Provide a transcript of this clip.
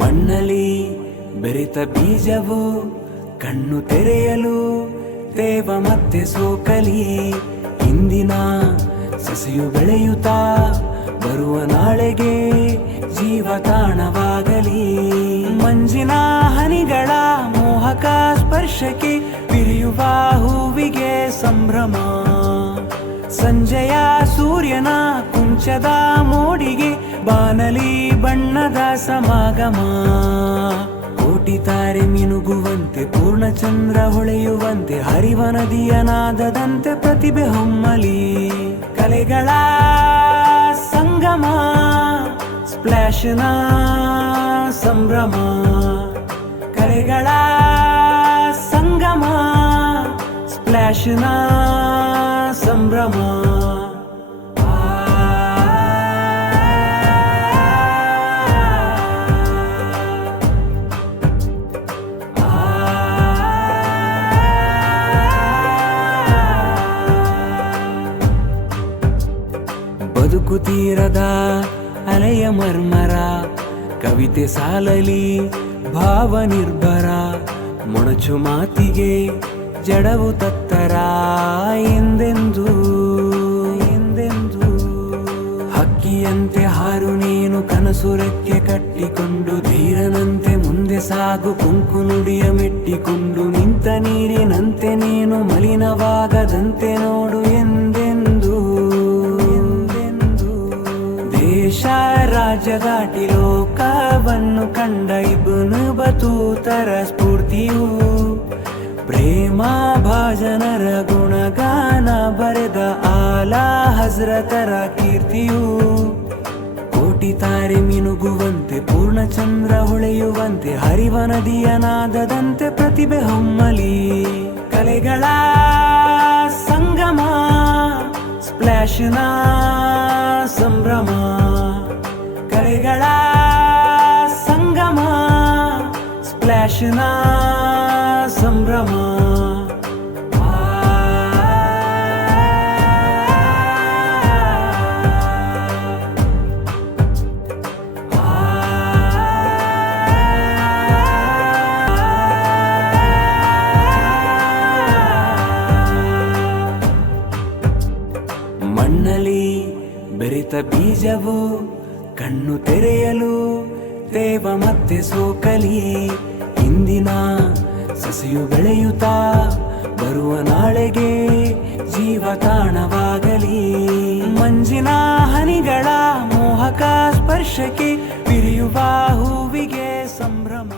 ಮಣ್ಣಲ್ಲಿ ಬೆರೆತ ಬೀಜವು ಕಣ್ಣು ತೆರೆಯಲು ತೇವ ಮತ್ತೆ ಸೋಕಲಿ. ಇಂದಿನ ಸಸಿಯು ಬೆಳೆಯುತ್ತಾ ಬರುವ ನಾಳೆಗೆ ಜೀವ ತಾಣವಾಗಲಿ. ಮಂಜಿನ ಹನಿಗಳ ಮೋಹಕ ಸ್ಪರ್ಶಕ್ಕೆ ಬಿರಿಯುವ ಹೂವಿಗೆ ಸಂಭ್ರಮ. ಸಂಜೆಯ ಸೂರ್ಯನ ಕುಂಚದ ಮೋಡಿಗೆ ಬಾನಲಿ ಬಣ್ಣದ ಸಮಾಗಮ. ಕೋಟಿ ತಾರೆ ಮಿನುಗುವಂತೆ ಪೂರ್ಣಚಂದ್ರ ಹೊಳೆಯುವಂತೆ ಹರಿವ ನದಿಯ ನಾದದಂತೆ ಪ್ರತಿಭೆ ಹೊಮ್ಮಲಿ. ಕಲೆಗಳ ಸಂಗಮ ಸ್ಪ್ಲಾಶ್ನ ಸಂಭ್ರಮ. ಕಲೆಗಳ ಸಂಗಮ ಸ್ಪ್ಲಾಶ್ನ ಸಂಭ್ರಮ. ಬದುಕು ತೀರದ ಅಲೆಯ ಮರ್ಮರ, ಕವಿತೆ ಸಾಲಲಿ ಭಾವ ನಿರ್ಭರ. ಮೊಣಚು ಮಾತಿಗೆ ಜಡವು ತತ್ತರ ಎಂದೆಂದು ಎಂದೆಂದು. ಹಕ್ಕಿಯಂತೆ ಹಾರು ನೀನು ಕನಸು ರೆಕ್ಕೆ ಕಟ್ಟಿಕೊಂಡು, ಧೀರನಂತೆ ಮುಂದೆ ಸಾಗು ಕುಂಕು ನುಡಿಯ ಮೆಟ್ಟಿಕೊಂಡು. ನಿಂತ ನೀರಿನಂತೆ ನೀನು ಮಲಿನವಾಗದಂತೆ ನೋಡು ಎಂದೆಂದು ಎಂದೆಂದು. ದೇಶ ರಾಜ್ಯ ದಾಟಿ ಲೋಕವನ್ನು ಕಂಡ ಇಬ್ನ್ ಬತೂತರ ಸ್ಫೂರ್ತಿಯು, ಪ್ರೇಮ ಭಾಜನರ ಗುಣಗಾನ ಬರೆದ ಆಲಾ ಹಜ್ರತರ ಕೀರ್ತಿಯು. ಕೋಟಿ ತಾರೆ ಮಿನುಗುವಂತೆ ಪೂರ್ಣಚಂದ್ರ ಹೊಳೆಯುವಂತೆ ಹರಿವ ನದಿಯ ನಾದದಂತೆ ಪ್ರತಿಭೆ ಹೊಮ್ಮಲಿ. ಕಲೆಗಳ ಸಂಗಮ ಸ್ಪ್ಲಾಶ್ನ ಸಂಭ್ರಮ. ಕಲೆಗಳ ಸಂಗಮ ಸ್ಪ್ಲಾಶ್ನ ಸಂಭ್ರಮ. ಮಣ್ಣಲ್ಲಿ ಬೆರೆತ ಬೀಜವು ಕಣ್ಣು ತೆರೆಯಲು ತೇವ ಮತ್ತೆ ಸೋಕಲಿ. ಇಂದಿನ ಸಸಿಯು ಬೆಳೆಯುತ್ತಾ ಬರುವ ನಾಳೆಗೆ ಜೀವ ತಾಣವಾಗಲಿ. ಮಂಜಿನ ಹನಿಗಳ ಮೋಹಕ ಸ್ಪರ್ಶಕ್ಕೆ ಬಿರಿಯುವ ಹೂವಿಗೆ ಸಂಭ್ರಮ.